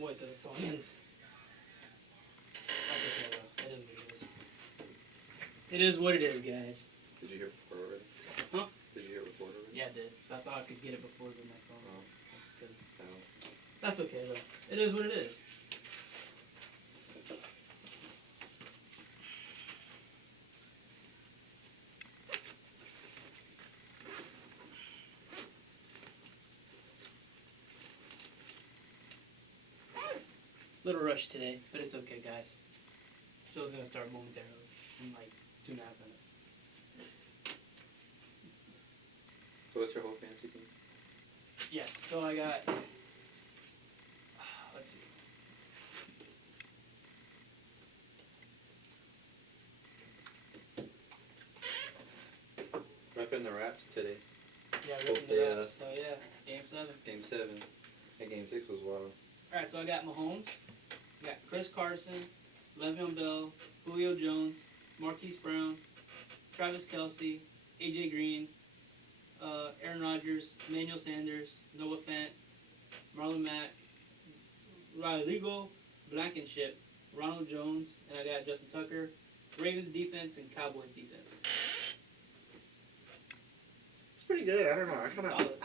wait till the song ends. That's okay, though. It is what it is. It is what it is, guys. Did you hear it before already? Huh? Did you hear it before already? Yeah, I did. I thought I could get it before the next song. Oh. That's okay, though. It is what it is. Little rush today, but it's okay, guys. Show's gonna start momentarily in like 2.5 minutes. So what's your whole fantasy team? Yes, so I got, let's see. Repping the Raps today. Yeah, Hope ripping the Raps. So yeah, Game 7. Game 7. That Game 6 was wild. Alright, so I got Mahomes, I got Chris Carson, Le'Veon Bell, Julio Jones, Marquise Brown, Travis Kelce, AJ Green, Aaron Rodgers, Emmanuel Sanders, Noah Fant, Marlon Mack, Rodrigo Blankenship, Ronald Jones, and I got Justin Tucker, Ravens defense, and Cowboys defense. It's pretty good. I don't know. I kind of. Solid.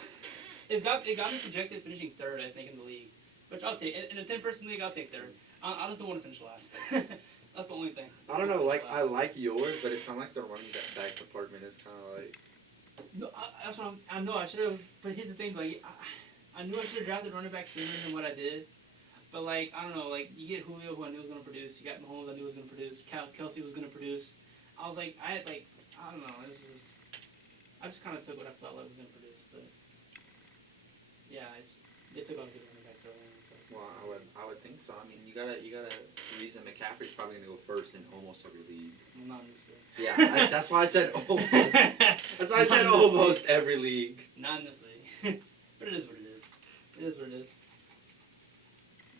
It got me projected finishing third, I think, in the league. Which I'll take. In a 10-person league, I'll take third. I just don't want to finish last. That's the only thing. I don't know. Like, I like yours, but it sounds like the running back department is kind of like. No, that's what I know. I should have. But here's the thing. Like, I knew I should have drafted running back sooner than what I did. But like, I don't know. Like, you get Julio, who I knew was going to produce. You got Mahomes, I knew was going to produce. Kelsey was going to produce. I was like, I don't know. I just kind of took what I felt like was going to produce. But yeah, they took on good running backs early. So. Well, I would think so. I mean, you gotta reason McCaffrey's probably gonna go first in almost every league. Well, not in this league. Yeah, that's why I said almost. That's why I said almost every league. Not in this league. But it is what it is. It is what it is.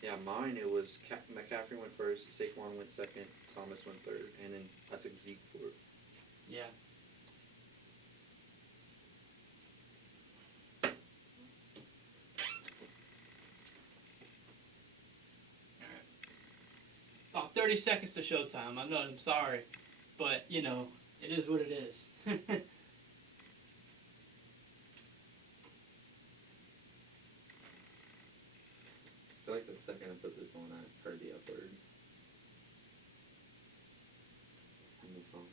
Yeah, mine, it was McCaffrey went first, Saquon went second, Thomas went third, and then I took Zeke fourth. Yeah. About 30 seconds to showtime. I know, I'm sorry. But, you know, it is what it is. I feel like the second I put this on, I heard the upward in the song.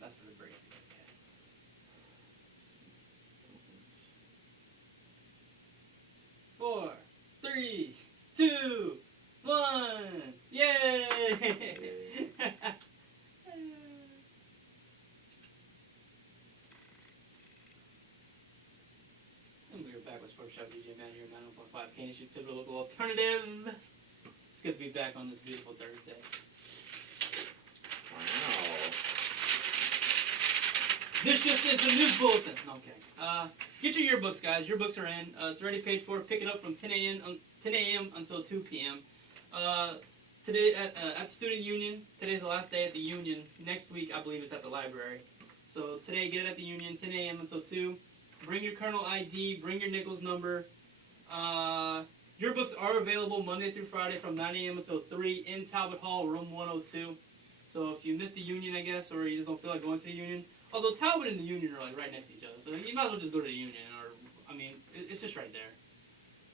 That's for the break. Okay. 4, 3, 2, 1. Yay! And we are back with Sportschat DJ Man here, 91.5 KNICKS, to the local alternative. It's good to be back on this beautiful Thursday. Wow. This just is the news bulletin. No, I'm kidding. Get your yearbooks, guys. Yearbooks are in. It's already paid for. Pick it up from 10 a.m. until 2 p.m. Today at Student Union. Today's the last day at the Union. Next week, I believe, is at the library. So today, get it at the Union, 10 a.m. until 2. Bring your Colonel ID. Bring your Nichols number. Yearbooks are available Monday through Friday from 9 a.m. until 3 in Talbot Hall, room 102. So if you missed the Union, I guess, or you just don't feel like going to the Union, although Talbot and the Union are like right next to each other, so you might as well just go to the Union, or, I mean, it's just right there.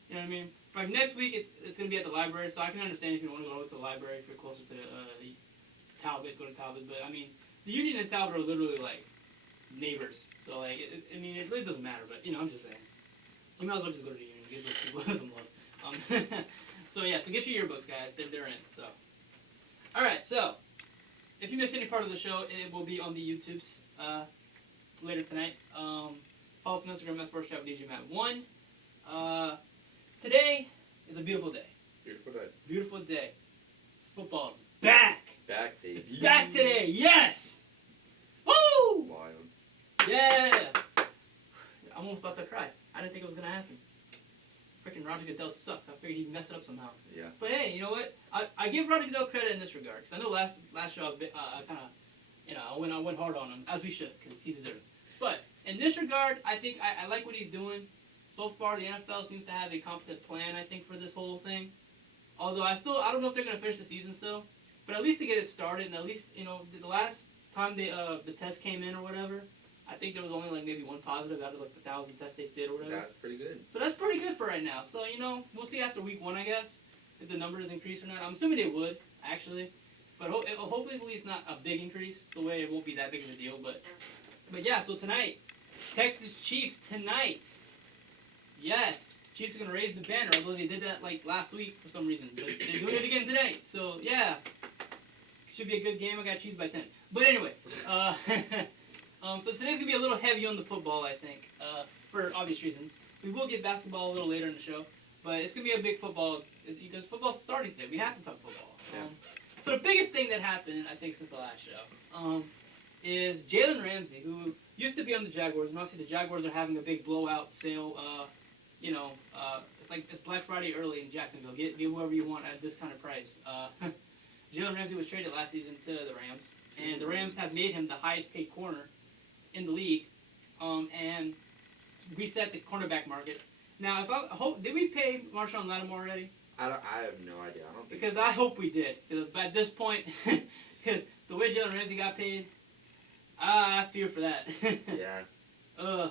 You know what I mean? Like next week, it's going to be at the library, so I can understand if you want to go to the library, if you're closer to Talbot, go to Talbot, but I mean, the Union and Talbot are literally like neighbors, so like, I mean, it really doesn't matter, but, you know, I'm just saying. You might as well just go to the Union, give those people some love. So yeah, so get your yearbooks, guys, they're in, so. Alright, so, if you missed any part of the show, it will be on the YouTubes later tonight. Follow us on Instagram at Sportschat DJ Matt 1. Today is a beautiful day. Beautiful day. Beautiful day. Football is back. Back, baby. It's back today. Yes. Woo! Wild. Yeah. I'm almost about to cry. I didn't think it was gonna happen. Freaking Roger Goodell sucks. I figured he'd mess it up somehow. Yeah. But hey, you know what? I give Roger Goodell credit in this regard, because I know last show I kind of, you know, I went hard on him, as we should, because he deserved it. But in this regard, I think I like what he's doing. So far, the NFL seems to have a competent plan, I think, for this whole thing. Although I don't know if they're going to finish the season still. But at least to get it started, and at least, the last time the test came in or whatever, I think there was only like maybe one positive out of like the 1,000 tests they did or whatever. That's pretty good. So that's pretty good for right now. So, we'll see after week 1, I guess, if the numbers increase or not. I'm assuming they would, actually. But hopefully it's not a big increase. The way it won't be that big of a deal. But yeah, so tonight, Texas Chiefs tonight. Yes, Chiefs are going to raise the banner, although they did that like last week for some reason. But they're doing it again today. So, yeah. Should be a good game. I got Chiefs by 10. But anyway, so today's going to be a little heavy on the football, I think, for obvious reasons. We will get basketball a little later in the show, but it's going to be a big football, because football's starting today. We have to talk football. Yeah. So the biggest thing that happened, I think, since the last show, is Jalen Ramsey, who used to be on the Jaguars, and obviously the Jaguars are having a big blowout sale. It's Black Friday early in Jacksonville. Get whoever you want at this kind of price. Jalen Ramsey was traded last season to the Rams, and the Rams have made him the highest paid corner in the league, and reset the cornerback market. Now, did we pay Marshawn Lattimore already? I have no idea. I don't think Because so. I hope we did. Because at this point, because the way Jalen Ramsey got paid, I fear for that. Yeah.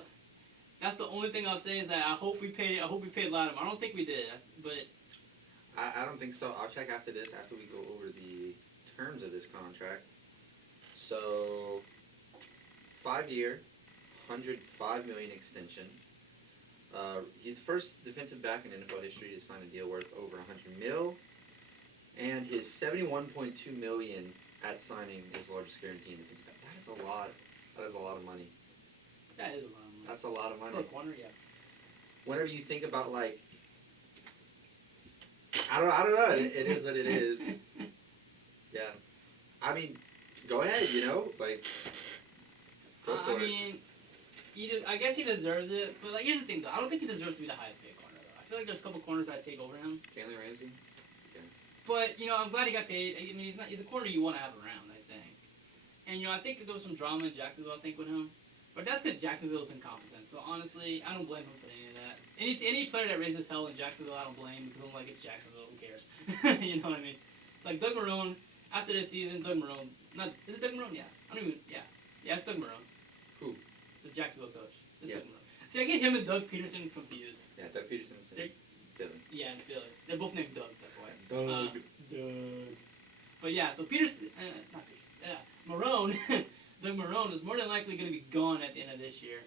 That's the only thing I'll say is that I hope we paid Lattimore. I don't think we did, but I don't think so. I'll check after this, after we go over the terms of this contract. So, 5-year, $105 million extension. He's the first defensive back in NFL history to sign a deal worth over $100 million, and his $71.2 million at signing is the largest guarantee in defensive back. That is a lot. That is a lot of money. that is a lot of money. That's a lot of money. For a corner, yeah. Whenever you think about like, I don't know. It is what it is. Yeah. I mean, go ahead. Go for it. I guess he deserves it, but like, here's the thing though. I don't think he deserves to be the highest paid corner though. I feel like there's a couple corners I'd take over him. Jalen Ramsey. But I'm glad he got paid. I mean, he's a corner you want to have around, I think. And I think there was some drama in Jacksonville, I think, with him. But that's because Jacksonville's incompetent. So honestly, I don't blame him for any of that. Any player that raises hell in Jacksonville, I don't blame, because I'm like, it's Jacksonville. Who cares? You know what I mean? Like Doug Marrone. After this season, Doug Marrone's not. Is it Doug Marrone? Yeah. I don't even. Yeah. Yeah, it's Doug Marrone. Who? The Jacksonville coach. It's Yeah. Doug Marrone. See, I get him and Doug Peterson confused. Yeah, Doug Peterson's Dylan. Yeah, and Billy. They're both named Doug. That's why. Doug. Doug. But yeah, so Peterson, not Peterson. Marrone. Doug Marrone is more than likely going to be gone at the end of this year.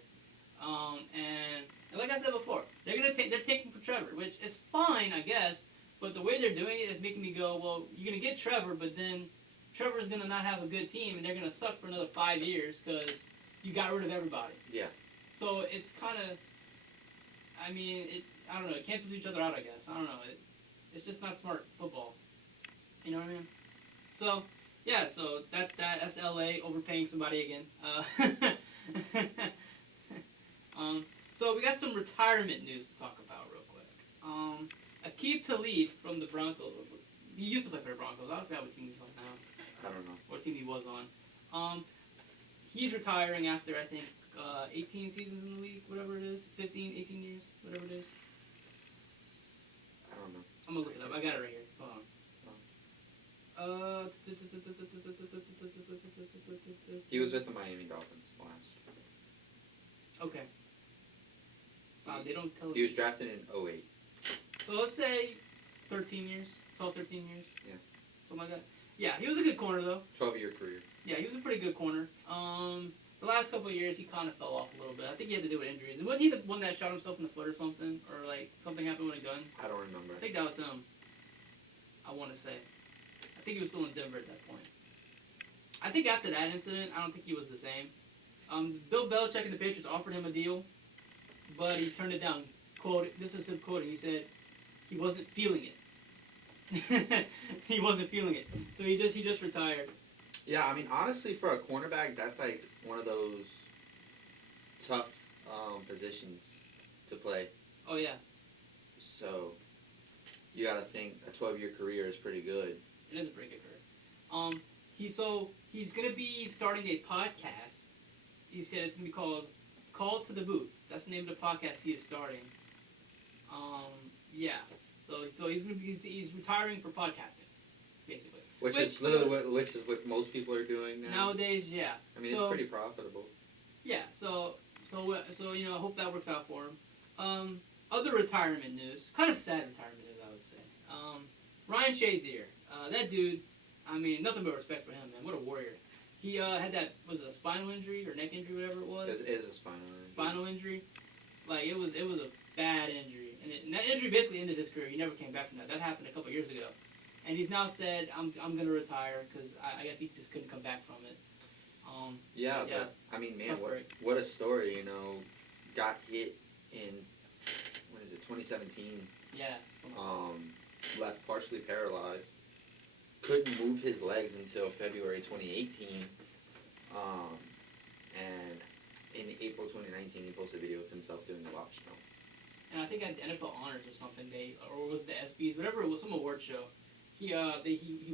And like I said before, they're taking for Trevor, which is fine, I guess. But the way they're doing it is making me go, well, you're going to get Trevor, but then Trevor's going to not have a good team, and they're going to suck for another 5 years because you got rid of everybody. Yeah. So it's kind of, I don't know, it cancels each other out, I guess. I don't know. It's just not smart football. You know what I mean? So, yeah, so that's that. That's LA overpaying somebody again. So we got some retirement news to talk about real quick. Aqib Talib from the Broncos. He used to play for the Broncos. I don't know what team he's on now. I don't know. What team he was on. He's retiring after, I think, 18 seasons in the league, whatever it is. 15, 18 years, whatever it is. I don't know. I'm going to look it up. I got it right here. Hold on. He was with the Miami Dolphins last. Okay. Wow, they don't tell us. He was drafted in 2008. So let's say 13 years, 12, 13 years. Yeah. Something like that. Yeah, he was a good corner though. 12-year career. Yeah, he was a pretty good corner. The last couple of years he kind of fell off a little bit. I think he had to do with injuries. And wasn't he the one that shot himself in the foot or something? Or like something happened with a gun? I don't remember. I think that was him. I want to say. I think he was still in Denver at that point. I think after that incident, I don't think he was the same. Bill Belichick and the Patriots offered him a deal, but he turned it down. Quote, this is him quoting. He said he wasn't feeling it. He wasn't feeling it. So he just retired. Yeah, I mean, honestly, for a cornerback, that's like one of those tough positions to play. Oh, yeah. So you got to think a 12-year career is pretty good. It is a pretty good career. He's going to be starting a podcast. He said it's going to be called Call to the Booth. That's the name of the podcast he is starting. Yeah. So he's retiring for podcasting, basically. Which is literally what most people are doing now. Nowadays, yeah. I mean, it's pretty profitable. Yeah. So you know, I hope that works out for him. Other retirement news, kind of sad retirement news, I would say. Ryan Shazier, that dude. I mean, nothing but respect for him, man. What a warrior. He had that, was it a spinal injury or neck injury, whatever it was? It is a spinal injury. Spinal injury. Like, it was a bad injury. And that injury basically ended his career. He never came back from that. That happened a couple years ago. And he's now said, I'm going to retire because I guess he just couldn't come back from it. But, I mean, man, what a story, you know. Got hit in, 2017. Yeah. Left partially paralyzed. Couldn't move his legs until February 2018. And in April 2019, he posted a video of himself doing a lobster jump. And I think at the NFL Honors or something, or was it the ESPYs, whatever it was, some award show, he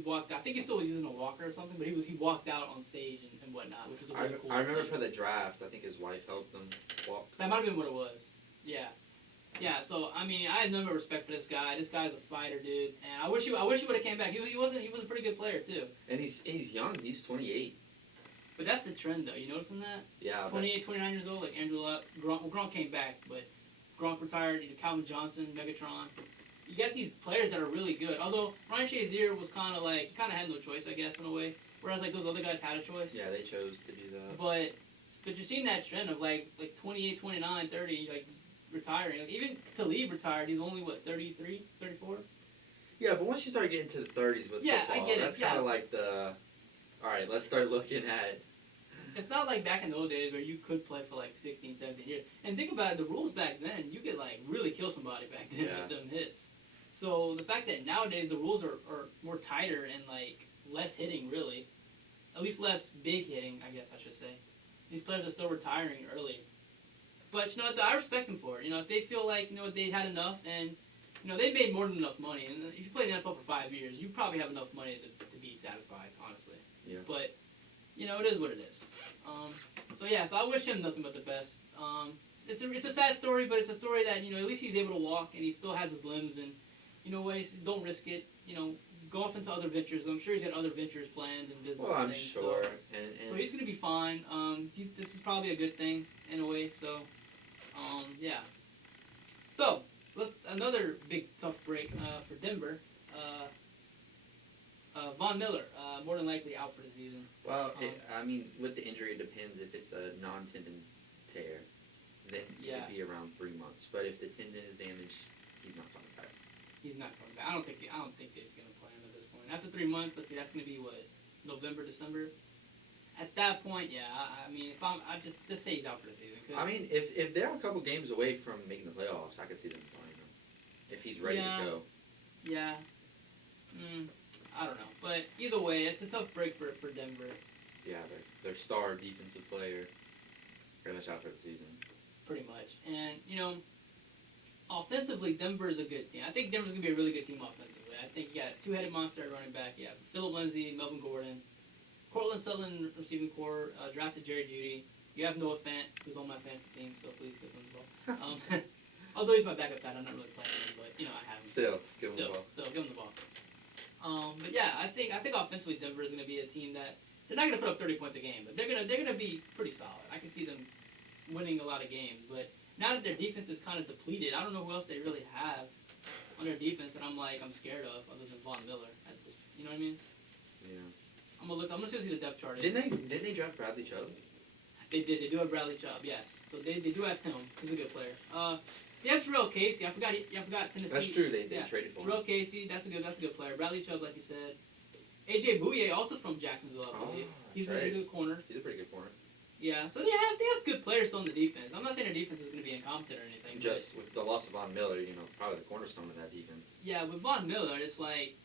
walked out. I think he's still using a walker or something, but he walked out on stage and whatnot, which was a really cool I remember thing. for the draft, I think his wife helped him walk. That might have been what it was. Yeah. Yeah, so, I mean, I have none but respect for this guy. This guy's a fighter, dude. And I wish he would have came back. He was a pretty good player, too. And he's young. He's 28. But that's the trend, though. You noticing that? Yeah. 28, 29 years old, like Andrew Luck. Gronk came back, but Gronk retired. Calvin Johnson, Megatron. You got these players that are really good. Although Ryan Shazier was kind of like, he kind of had no choice, I guess, in a way. Whereas, like, those other guys had a choice. Yeah, they chose to do that. But you're seeing that trend of, like 28, 29, 30, like, retiring. Like, even Talib retired. He's only, 33, 34? Yeah, but once you start getting to the 30s with football, I get it. That's kind of like the, all right, let's start looking at. It's not like back in the old days where you could play for, 16, 17 years. And think about it, the rules back then, you could, really kill somebody back then with them hits. So the fact that nowadays the rules are more tighter and, less hitting, really. At least less big hitting, I guess I should say. These players are still retiring early. But, I respect them for it. If they feel like, they had enough and, they made more than enough money. And if you play the NFL for 5 years, you probably have enough money to be satisfied, honestly. Yeah. But, it is what it is. So I wish him nothing but the best. It's a sad story, but it's a story that, at least he's able to walk and he still has his limbs and, don't risk it. Go off into other ventures. I'm sure he's got other ventures planned and business. Well, I'm things, sure. So he's going to be fine. This is probably a good thing in a way. So, yeah. So, another big tough break for Denver. Von Miller, more than likely out for the season. Well, with the injury, it depends. If it's a non-tendon tear, then it'd be around 3 months. But if the tendon is damaged, he's not coming back. He's not coming back. I don't think they're going to play him at this point. After 3 months, let's see, that's going to be November, December. At that point, yeah. Just say he's out for the season. If they're a couple games away from making the playoffs, I could see them playing him if he's ready to go. Yeah. I don't know, but either way, it's a tough break for Denver. Yeah, their star defensive player pretty much out for the season. Pretty much, and offensively, Denver is a good team. I think Denver's gonna be a really good team offensively. I think you got a two-headed monster at running back. Yeah, Phillip Lindsay, Melvin Gordon, Cortland Sutherland receiving core, drafted Jerry Jeudy. You have Noah Fant, who's on my fantasy team, so please give him the ball. Although he's my backup tight, I'm not really playing him, but I have him. Still, give him the ball. Still, give him the ball. But yeah, I think offensively Denver is going to be a team that they're not going to put up 30 points a game, but they're going to be pretty solid. I can see them winning a lot of games. But now that their defense is kind of depleted, I don't know who else they really have on their defense that I'm scared of other than Von Miller. You know what I mean? Yeah. I'm gonna see what the depth chart is. Didn't they draft Bradley Chubb? They did. They do have Bradley Chubb. Yes. So they do have him. He's a good player. They have Jrue Casey. I forgot Tennessee. That's true. They traded for him. Jrue Casey. That's a good player. Bradley Chubb, like you said. AJ Bouye, also from Jacksonville, I believe. He's a good corner. He's a pretty good corner. Yeah. So they have good players still in the defense. I'm not saying their defense is going to be incompetent or anything. Just with the loss of Von Miller, probably the cornerstone of that defense. Yeah, with Von Miller, it's like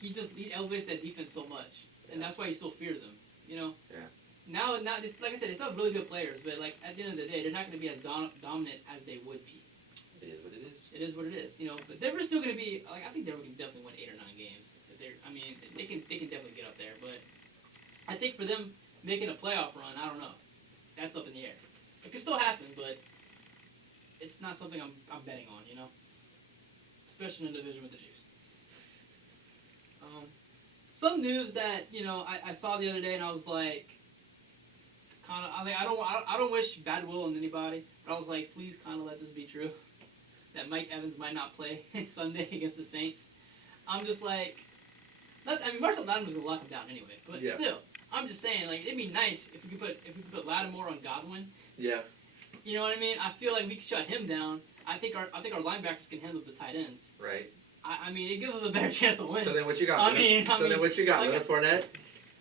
he elevates that defense so much, and that's why you still fear them. Yeah. Now, like I said, it's not really good players, but at the end of the day, they're not going to be as dominant as they would be. It is what it is. It is what it is. But Denver's still going to be. I think Denver can definitely win 8 or 9 games. They can definitely get up there. But I think for them making a playoff run, I don't know. That's up in the air. It could still happen, but it's not something I'm betting on, you know? Especially in a division with the Chiefs. Some news that, you know, I saw the other day and I was like, kind of, I don't wish bad will on anybody, but I was like, please kind of let this be true. That Mike Evans might not play Sunday against the Saints. I'm just like, Marshall Latimer's gonna lock him down anyway, but still, I'm just saying, like, it'd be nice if we could put Lattimore on Godwin. Yeah. You know what I mean? I feel like we could shut him down. I think our linebackers can handle the tight ends. Right. I mean, it gives us a better chance to win. So then what you got? Then what you got? Like Leonard Fournette?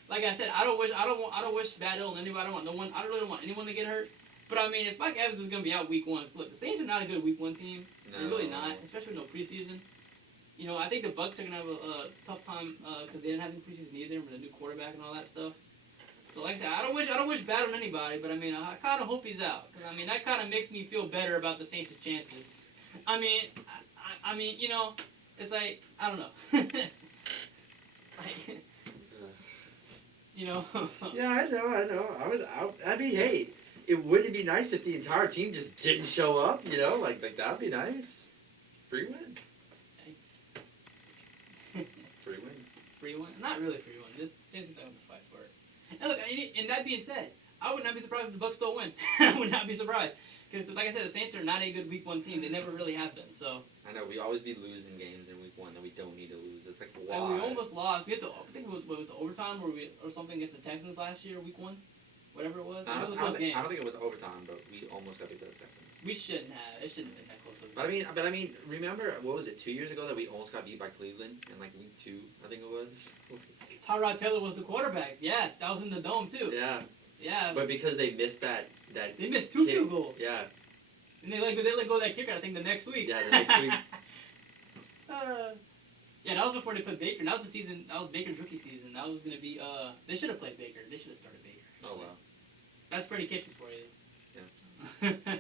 Like I said, I don't wish bad ill on anybody. I don't really want anyone to get hurt. But I mean, if Mike Evans is gonna be out week 1, so look, the Saints are not a good week 1 team. No. They're really not, especially with no preseason. You know, I think the Bucs are gonna have a tough time because they didn't have any preseason either with a new quarterback and all that stuff. So like I said, I don't wish bad on anybody, but I mean, I kind of hope he's out because I mean that kind of makes me feel better about the Saints' chances. I mean, you know, it's like I don't know. Like, you know. Yeah, I know. I mean, hey, wouldn't it be nice if the entire team just didn't show up? You know, like that'd be nice. Free win. Free win. Free win? Not really free win. Just Saints are going to fight for it. And look, and that being said, I would not be surprised if the Bucs still win. I would not be surprised. Because, like I said, the Saints are not a good week 1 team. They never really have been. So I know, we always be losing games in week 1 that we don't need to lose. It's like, why? And we almost lost. We had to, I think it was the overtime or something against the Texans last year, week 1. Whatever it was. I don't think it was overtime, but we almost got beat by the Texans. We shouldn't have. It shouldn't have been that close. But I mean, remember, what was it, 2 years ago that we almost got beat by Cleveland in like week 2, I think it was? Tyrod Taylor was the quarterback. Yes, that was in the dome too. Yeah. Yeah. But because they missed that they missed 2 field goals. Yeah. And they let go that kicker, I think, the next week. Yeah, the next week. Yeah, that was before they put Baker. That was the season. That was Baker's rookie season. That was going to be. They should have played Baker. They should have started Baker. Oh wow. That's Freddie Kitchens for you. Yeah.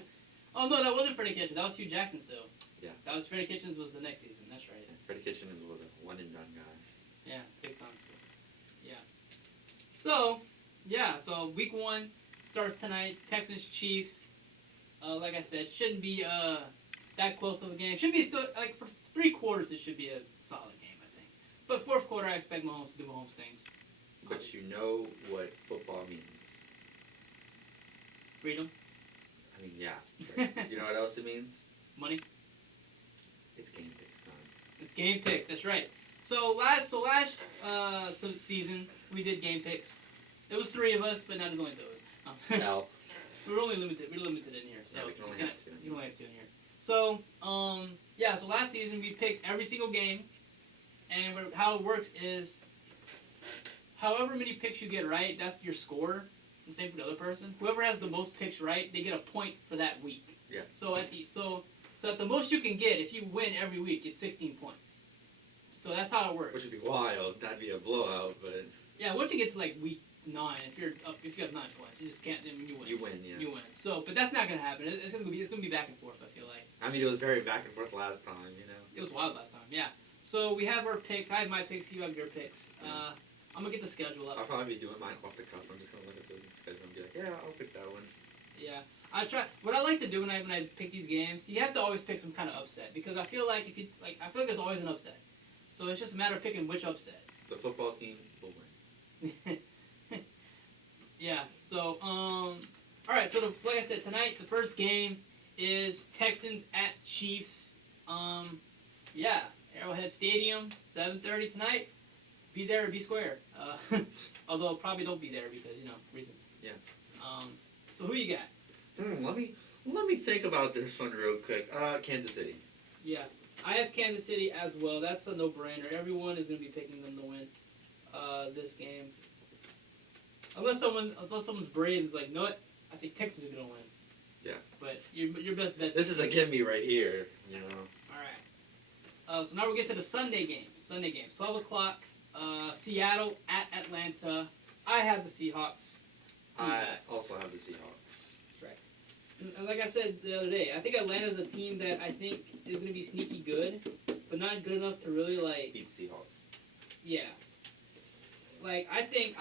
Oh no, that wasn't Freddie Kitchens. That was Hugh Jackson still. Yeah. That was Freddie Kitchens was the next season. That's right. Yeah, Freddie Kitchens was a one and done guy. Yeah, big time. Yeah. So, yeah. So week 1 starts tonight. Texans Chiefs. Like I said, shouldn't be that close of a game. Should be still like for 3 quarters. It should be a solid game, I think. But 4th quarter, I expect Mahomes to do Mahomes things. But you know what football means. Freedom. I mean, yeah. But you know what else it means? Money. It's game picks time. It's game picks. That's right. So last season we did game picks. It was 3 of us, but now there's only 2 of us. No. We're only limited. We're limited in here. So yeah, we can only have 2. You only have 2 in here. So yeah. So last season we picked every single game, and how it works is, however many picks you get right, that's your score. And same for the other person. Whoever has the most picks right, they get a point for that week. Yeah. So at the most you can get, if you win every week, it's 16 points. So that's how it works. Which would be wild. That'd be a blowout, but yeah, once you get to like week 9, if you have 9 points, you just can't. I mean, you win. You win, yeah. You win. So, but that's not gonna happen. It's gonna be back and forth. I feel like. I mean, it was very back and forth last time. You know. It was wild last time. Yeah. So we have our picks. I have my picks. You have your picks. I'm gonna get the schedule up. I'll probably be doing mine off the cuff. I'm just gonna look at the schedule and be like, yeah, I'll pick that one. Yeah, I try. What I like to do when I pick these games, you have to always pick some kind of upset because I feel like I feel like there's always an upset. So it's just a matter of picking which upset. The football team will win. Yeah. So all right. So like I said, tonight the first game is Texans at Chiefs. Yeah, Arrowhead Stadium, 7:30 tonight. Be there or be square. Although probably don't be there because reasons. Yeah. So who you got? Let me think about this one real quick. Kansas City. Yeah, I have Kansas City as well. That's a no-brainer. Everyone is going to be picking them to win this game. Unless someone's brave and is like, no, what? I think Texas is going to win. Yeah. But your best bet. This is a gimme right here. You know. All right. So now we get to the Sunday games. 12 o'clock. Seattle at Atlanta. I have the Seahawks. I also have the Seahawks. That's right. And like I said the other day, I think Atlanta's a team that I think is going to be sneaky good, but not good enough to really beat the Seahawks. Yeah. I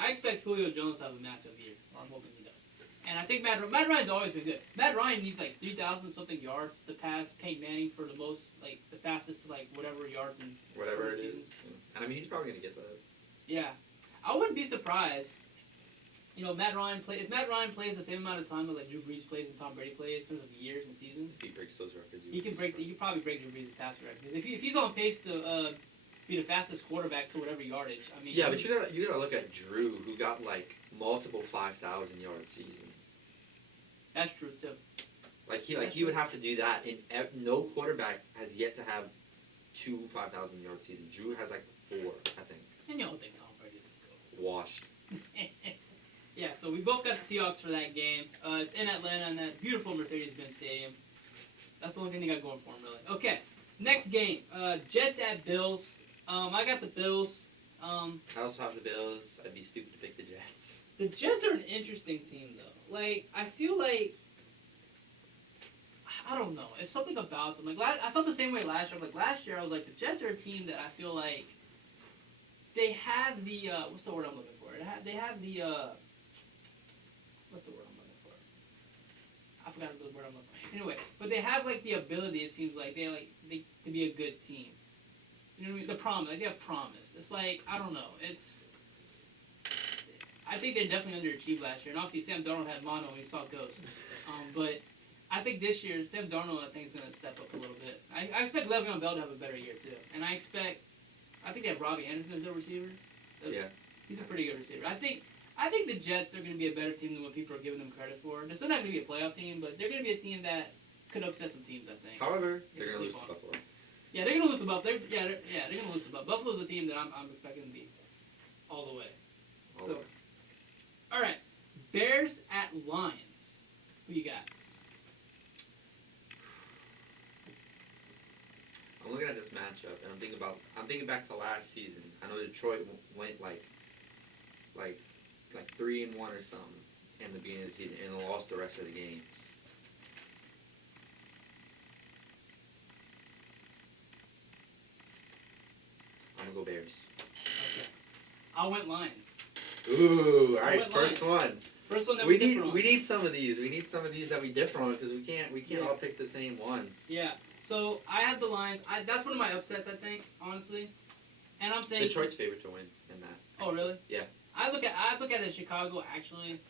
expect Julio Jones to have a massive year. Or I'm hoping he does. And I think Matt Ryan's always been good. Matt Ryan needs like 3,000 something yards to pass Peyton Manning for the most, like the fastest to like whatever yards in Whatever it seasons. is. And I mean, he's probably gonna get that. Yeah, I wouldn't be surprised. You know, if Matt Ryan plays the same amount of time that like Drew Brees plays and Tom Brady plays in terms of years and seasons. If he breaks those records, He can probably break Drew Brees' passing record. Because if he's on pace to be the fastest quarterback to whatever yardage, I mean. Yeah, but you gotta look at Drew, who got like multiple 5,000 yard seasons. That's true too. He would have to do that, and no quarterback has yet to have 2 5,000 yard seasons. Drew has like 4, I think. And you don't think Tom Brady's gonna go. Washed. Yeah, so we both got the Seahawks for that game. It's in Atlanta in that beautiful Mercedes-Benz Stadium. That's the only thing they got going for them, really. Okay, next game. Jets at Bills. I got the Bills. I also have the Bills. I'd be stupid to pick the Jets. The Jets are an interesting team, though. Like, I feel like... I don't know. It's something about them. Like, I felt the same way last year. Like, last year, I was like, the Jets are a team that I feel like they have the... what's the word I'm looking for? They have the... what's the word I'm looking for? I forgot the word I'm looking for. Anyway, but they have, like, the ability, it seems like, they to be a good team. You know what I mean? The promise. Like, they have promise. It's like, I don't know. I think they definitely underachieved last year. And obviously, Sam Darnold had mono when he saw ghosts. But I think this year, Sam Darnold, I think, is going to step up a little bit. I expect Le'Veon Bell to have a better year, too. And I think they have Robbie Anderson as their receiver. Yeah. He's a pretty good receiver. I think the Jets are going to be a better team than what people are giving them credit for. They're still not going to be a playoff team, but they're going to be a team that could upset some teams, I think. However, they're going to lose to Buffalo. Yeah, they're going to lose to Buffalo. They're going to lose to Buffalo. Buffalo's a team that I'm expecting to beat all the way. All right. Bears at Lions. Who you got? I'm looking at this matchup, and I'm thinking back to last season. I know Detroit went like 3-1 or something in the beginning of the season, and lost the rest of the games. I'm gonna go Bears. Okay. I went Lions. Ooh, all right, first one. First one that we differ on. We need some of these. We need some of these that we differ on because we can't all pick the same ones. Yeah. So I had the Lions. That's one of my upsets, I think, honestly. And I'm thinking Detroit's favorite to win in that. Oh, really? Yeah. I look at it as Chicago actually.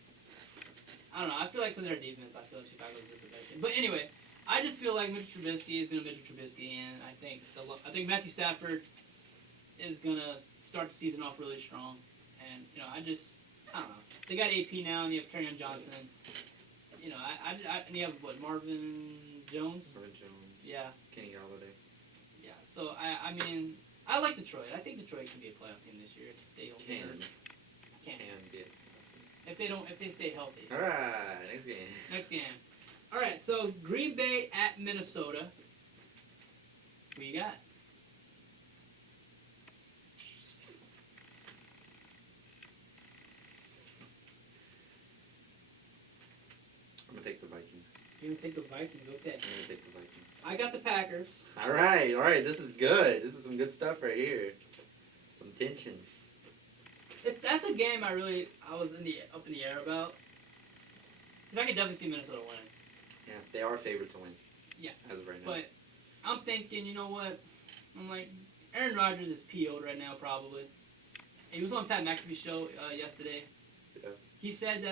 I don't know. I feel like because of their defense, I feel like Chicago's just the best team. But anyway, I just feel like Mitchell Trubisky is going to Mitchell Trubisky, and I think Matthew Stafford is going to start the season off really strong. And I don't know. They got AP now, and you have Kerryon Johnson. And you have Marvin Jones. Marvin Jones. Yeah. Kenny Holiday. Yeah. So I mean, I like Detroit. I think Detroit can be a playoff team this year if they don't get hurt. Can be. If they stay healthy. All right, next game. Next game. All right, so Green Bay at Minnesota. Who you got? I'm gonna take the Vikings. You're gonna take the Vikings, okay? I'm gonna take the Vikings. I got the Packers. All right. This is good. This is some good stuff right here. Some tension. That's a game I was up in the air about. Because I can definitely see Minnesota winning. Yeah, they are favored to win. Yeah. As of right now. But I'm thinking, you know what? I'm like, Aaron Rodgers is PO'd right now, probably. He was on Pat McAfee's show yesterday. Yeah. He said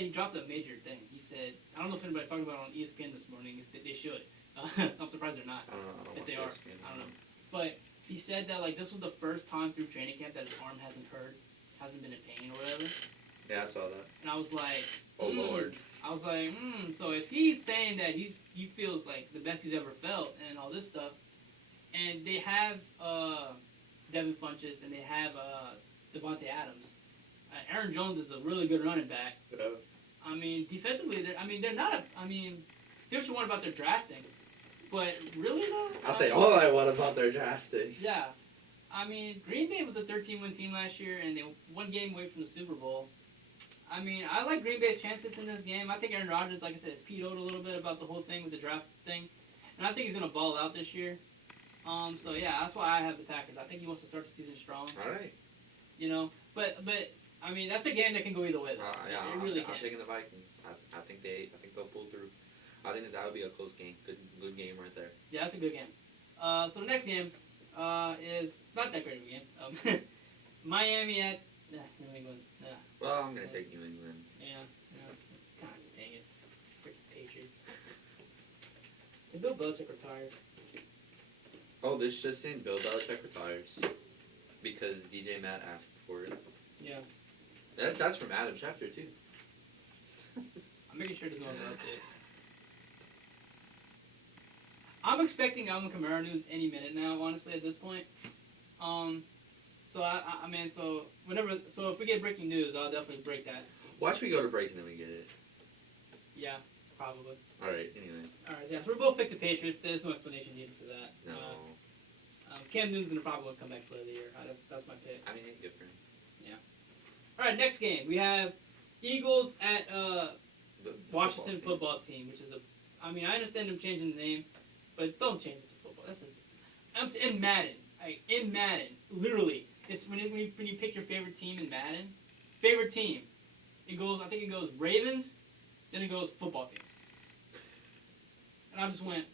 he dropped a major thing. He said, I don't know if anybody's talking about it on ESPN this morning. They should. I'm surprised they're not. I don't know. If they are. I don't know. But he said that this was the first time through training camp that his arm hasn't been in pain or whatever. Yeah, I saw that. And I was like, oh Lord. I was like, so if he's saying that he feels like the best he's ever felt and all this stuff, and they have Devin Funchess and they have Devontae Adams, Aaron Jones is a really good running back. Yeah. I mean, defensively, they're not. See what you want about their drafting, but really though, I'll say all I want about their drafting. Yeah, Green Bay was a 13-win team last year, and they one game away from the Super Bowl. I like Green Bay's chances in this game. I think Aaron Rodgers, like I said, is PO'd a little bit about the whole thing with the draft thing, and I think he's gonna ball out this year. So yeah, that's why I have the Packers. I think he wants to start the season strong. All right. But I mean, that's a game that can go either way, though. Yeah, it really can. I'm taking the Vikings. I think they'll pull through. I think that would be a close game. Good game right there. Yeah, that's a good game. So the next game is not that great of a game. Miami at New England. Well, I'm gonna take New England. Yeah. God dang it. Freaking Patriots. Did Bill Belichick retire? Oh, this just in: Bill Belichick retires because DJ Matt asked for it. Yeah. That's from Adam Schefter too. I'm making sure there's no other updates. I'm expecting Alvin Kamara news any minute now, honestly, at this point. So if we get breaking news, I'll definitely break that. Watch me go to break and then we get it. Yeah, probably. All right. Anyway. All right. Yeah. So we both picked the Patriots. There's no explanation needed for that. No. Cam Newton's gonna probably come back player of the year. That's my pick. I mean, it's different. Yeah. All right. Next game we have Eagles at The Washington football team, which is I mean, I understand them changing the name, but don't change it to football. I'm in Madden. In Madden, literally, it's when you pick your favorite team in Madden, favorite team, I think it goes Ravens, then it goes football team, and I just went,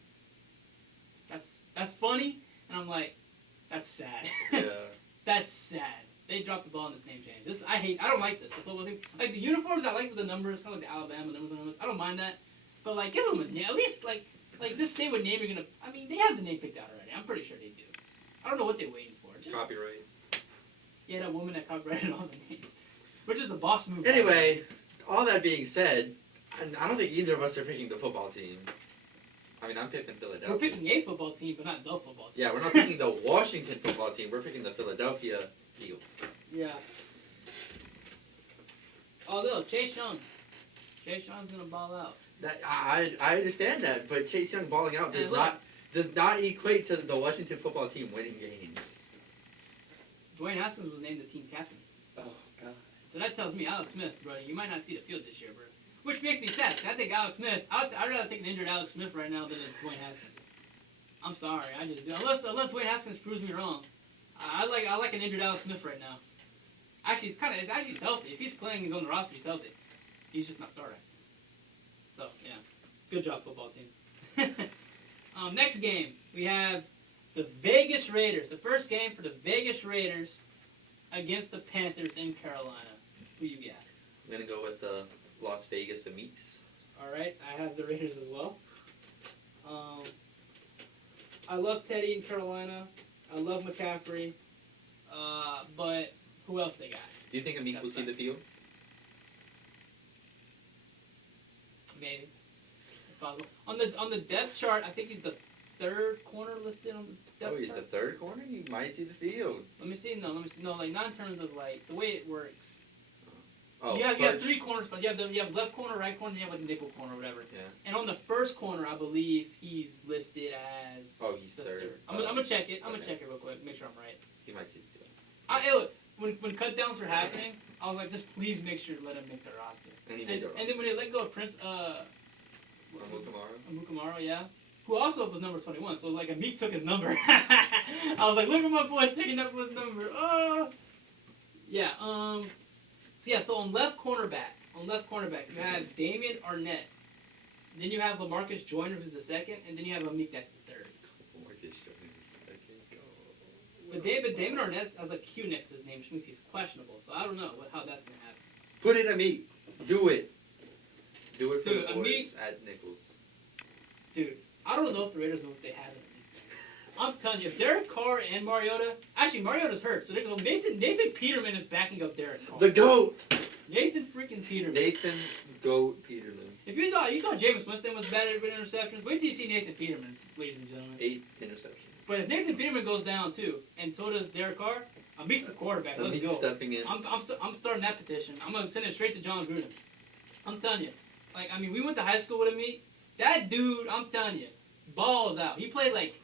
that's funny, and I'm like, that's sad. Yeah. That's sad. They dropped the ball on this name change. I don't like this. The football team, like the uniforms, I like the numbers, kind of like the Alabama numbers. I don't mind that, but like give them a name, at least like just say what name you're gonna. I mean, they have the name picked out already. I'm pretty sure they do. I don't know what they're waiting for. Copyright. Yeah, that woman that copyrighted all the names, which is a boss move. Anyway, all that being said, I don't think either of us are picking the football team. I mean, I'm picking Philadelphia. We're picking a football team, but not the football team. Yeah, we're not picking the Washington football team. We're picking the Philadelphia Eagles. Yeah. Although Chase Young. Chase Young's gonna ball out. That I understand that, but Chase Young balling out does not equate to the Washington football team winning games. Dwayne Haskins was named the team captain. Oh God. So that tells me Alex Smith, brother, you might not see the field this year, bro. Which makes me sad. I think Alex Smith. I'd rather take an injured Alex Smith right now than a Dwayne Haskins. I'm sorry, I just do. Unless Dwayne Haskins proves me wrong, I like an injured Alex Smith right now. Actually, he's healthy. If he's playing, he's on the roster. He's healthy. He's just not starting. So yeah, good job, football team. Next game we have the Vegas Raiders. The first game for the Vegas Raiders against the Panthers in Carolina. Who you got? I'm gonna go with the Las Vegas Amics. All right, I have the Raiders as well. I love Teddy in Carolina. I love McCaffrey. But who else they got? Do you think Amick will see the field? Maybe. On the depth chart, I think he's the third corner listed on the depth Oh, he's chart. the third corner? He might see the field. Let me see. No, like not in terms of like the way it works. Oh, you have three corners, but you have left corner, right corner, and you have like nickel corner, whatever. Yeah. And on the first corner, I believe he's listed as. Oh, he's third. I'm gonna check it. I'm gonna check it real quick. Make sure I'm right. He might see the field. Look, when cut downs were happening, I was like, just please make sure to let him make the roster. And he made the roster. And then when they let go of Prince, Amukamara, yeah, who also was number 21. So like Amick took his number. I was like, look at my boy taking up his number. Oh, yeah. So on left cornerback, you have Damian Arnett. Then you have LaMarcus Joyner, who's the second, and then you have Amick, that's the third. LaMarcus Joyner, second. But Damon Arnett has a Q next to his name, which means he's questionable. So I don't know how that's gonna happen. Put in Amick. Do it. Do it for Dude, the boys at Nichols. Dude, I don't know if the Raiders know what they have in Amick. I'm telling you, if Derek Carr and Mariota, actually Mariota's hurt, so they go. Nathan Peterman is backing up Derek Carr. The GOAT. Nathan freaking Peterman. Nathan GOAT Peterman. If you thought Jameis Winston was bad at interceptions, wait till you see Nathan Peterman, ladies and gentlemen. 8 interceptions. But if Nathan Peterman goes down too, and so does Derek Carr, Amick for quarterback. Let's go. Stepping in. I'm starting that petition. I'm gonna send it straight to John Gruden. I'm telling you. Like, I mean, we went to high school with Amick. That dude, I'm telling you, balls out. He played like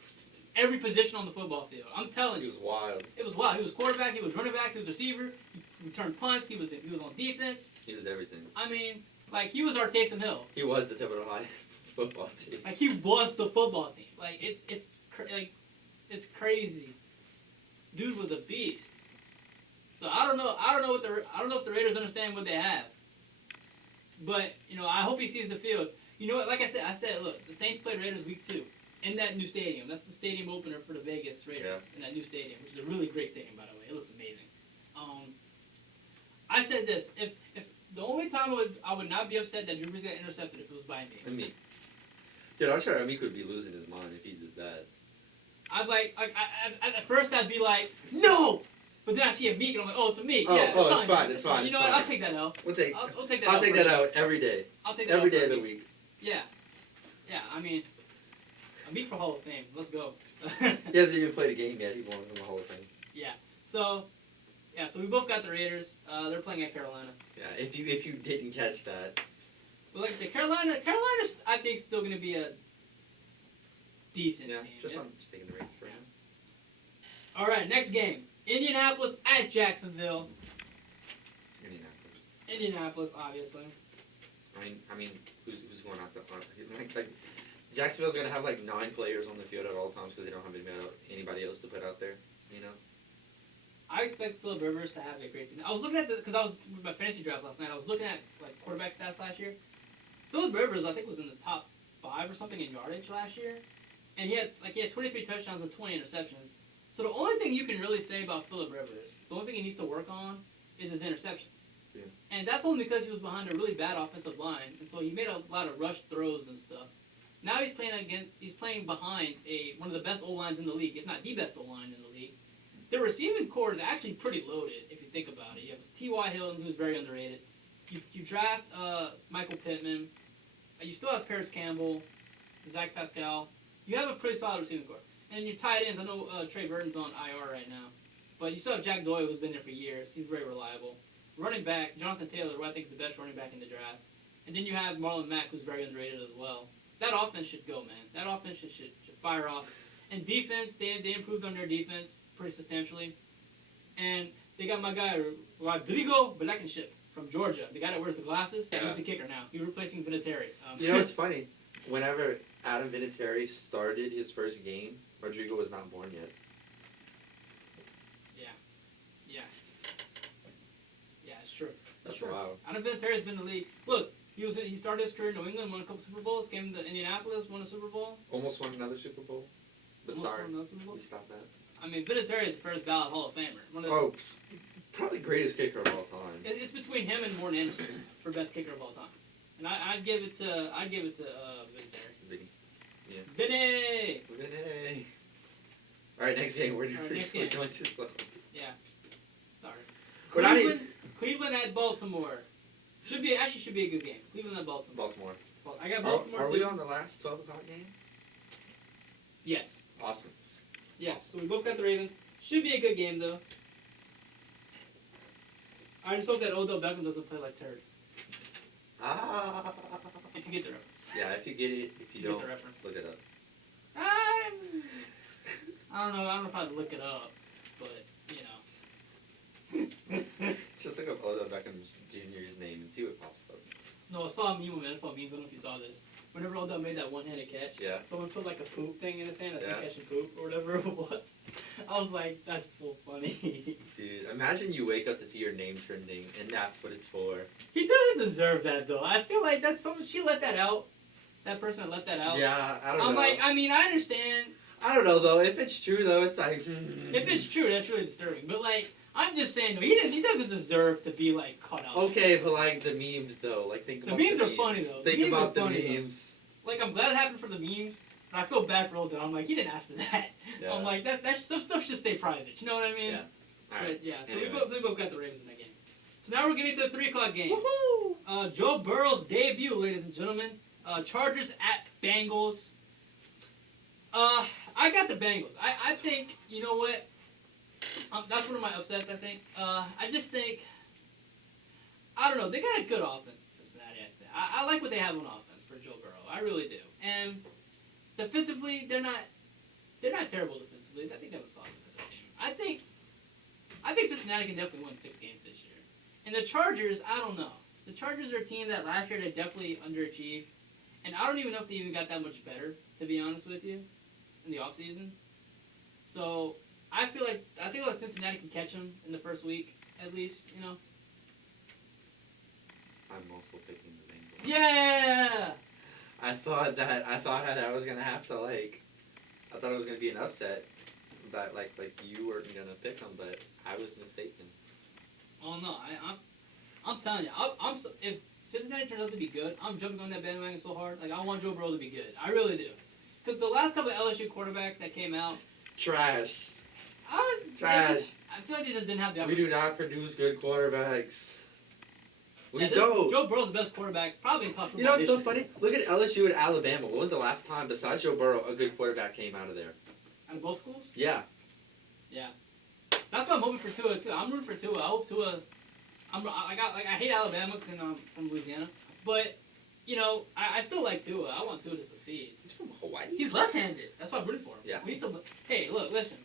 every position on the football field. I'm telling you. He was wild. It was wild. He was quarterback. He was running back. He was receiver. He returned punts. He was on defense. He was everything. I mean, like, he was our Taysom Hill. He was the Thibodeau High football team. Like, he was the football team. Like, it's crazy. Dude was a beast. So I don't know if the Raiders understand what they have. But I hope he sees the field. You know what? Like I said, look, the Saints played Raiders week 2 in that new stadium. That's the stadium opener for the Vegas Raiders in that new stadium, which is a really great stadium, by the way. It looks amazing. I said this: if the only time I would not be upset that Drew Brees got intercepted if it was by me. And me. Dude, I'm sure Amik would be losing his mind if he did that. At first I'd be like, no! But then I see Amik and I'm like, oh, it's Amik. It's fine. You know what? I'll take that out. I'll take I'll take that out every day. I'll take that every out day of the week. Yeah. Yeah, I mean, Amik for Hall of Fame. Let's go. He hasn't even played a game yet. He belongs in the Hall of Fame. Yeah. So we both got the Raiders. They're playing at Carolina. Yeah, if you didn't catch that. But like I said, Carolina's I think still going to be a decent team. Just taking the Raiders for now. All right, next game. Indianapolis at Jacksonville. Indianapolis, obviously. I mean, who's going out the like Jacksonville's going to have like 9 players on the field at all times because they don't have anybody else to put out there, I expect Phillip Rivers to have a great season. I was looking at because I was with my fantasy draft last night. I was looking at like quarterback stats last year. Phillip Rivers, I think, was in the top 5 or something in yardage last year, and he had 23 touchdowns and 20 interceptions. So the only thing you can really say about Phillip Rivers, the only thing he needs to work on, is his interceptions. Yeah. And that's only because he was behind a really bad offensive line, and so he made a lot of rushed throws and stuff. Now he's playing behind one of the best O-lines in the league, if not the best O-line in the league. Their receiving core is actually pretty loaded, if you think about it. You have T.Y. Hilton, who's very underrated. You draft Michael Pittman. You still have Paris Campbell, Zach Pascal. You have a pretty solid receiving core. And your tight ends, I know Trey Burton's on IR right now. But you still have Jack Doyle, who's been there for years. He's very reliable. Running back, Jonathan Taylor, who I think is the best running back in the draft. And then you have Marlon Mack, who's very underrated as well. That offense should go, man. That offense should fire off. And defense, they improved on their defense pretty substantially. And they got my guy, Rodrigo Blankenship from Georgia. The guy that wears the glasses. Yeah, he's the kicker now. He's replacing Vinatieri. It's funny. Whenever Adam Vinatieri started his first game, Rodrigo was not born yet. Yeah, it's true. That's wild. Adam Vinatieri's been in the league. Look, he started his career in New England, won a couple Super Bowls, came to Indianapolis, won a Super Bowl. Almost won another Super Bowl. But sorry, we stopped that. I mean, Vinatieri is the first ballot Hall of Famer. Probably greatest kicker of all time. It's between him and Morton Anderson for best kicker of all time. And I'd give it to Vinatieri. Yeah. Vinny! All right, next game. We're going to slow. Yeah. Sorry. Cleveland at Baltimore. Should be a good game. Cleveland at Baltimore. I got Baltimore. Are we on the last 12 o'clock game? Yes. Awesome. Yes. So we both got the Ravens. Should be a good game though. I just hope that Odell Beckham doesn't play like turd. If you get the reference. Yeah, if you get it. If you don't, get the reference. Look it up. I don't know if I'd look it up, but Just look up Odell Beckham Jr.'s name and see what pops up. No, I saw a meme on NFL memes. I don't know if you saw this. Whenever Odell made that one-handed catch, someone put like a poop thing in his hand. That's like catching poop or whatever it was. I was like, that's so funny. Dude, imagine you wake up to see your name trending and that's what it's for. He doesn't deserve that though. I feel like that's someone. She let that out. That person that let that out. Yeah, I don't know. I'm like, I mean, I understand. I don't know though. If it's true though, it's like. If it's true, that's really disturbing. But like. I'm just saying, though, he doesn't deserve to be, like, cut out. Okay, but, like, the memes, though. Like, think about the memes. The memes are funny, though. Think about the memes. Though. Like, I'm glad it happened for the memes, but I feel bad for Odell. I'm like, he didn't ask for that. Yeah. I'm like, that stuff should stay private. You know what I mean? Yeah. All right. But, yeah, so anyway. we both got the Ravens in that game. So now we're getting to the 3 o'clock game. Woohoo! Joe Burrow's debut, ladies and gentlemen. Chargers at Bengals. I got the Bengals. I think, you know what? That's one of my upsets, I think. I just think, I don't know, they got a good offense in Cincinnati, I think. I like what they have on offense for Joe Burrow. I really do. And defensively, they're not terrible defensively. I think they have a solid defensive team. I think Cincinnati can definitely win 6 games this year. And the Chargers, I don't know. The Chargers are a team that last year they definitely underachieved. And I don't even know if they even got that much better, to be honest with you, in the offseason. So I feel like Cincinnati can catch them in the first week, at least, you know. I'm also picking the Bengals. Yeah! I thought that I was gonna have to I thought it was gonna be an upset, that like you weren't gonna pick them, but I was mistaken. Oh no, I'm telling you, if Cincinnati turns out to be good, I'm jumping on that bandwagon so hard. Like I want Joe Burrow to be good, I really do. Because the last couple of LSU quarterbacks that came out, Trash. Trash. I feel like they just didn't have the We opportunity. do not produce good quarterbacks. We Yeah, don't. Joe Burrow's the best quarterback, probably in college football. You know what's so history. funny? Look at LSU and Alabama. What was the last time, besides Joe Burrow, a good quarterback came out of there? Out of both schools? Yeah. Yeah. That's why I'm hoping for Tua too. I'm rooting for Tua. I hope Tua. I hate Alabama because I'm from Louisiana, but you know I still like Tua. I want Tua to succeed. He's from Hawaii. He's left-handed. That's why I'm rooting for him. Yeah. We need some. Hey, look, listen.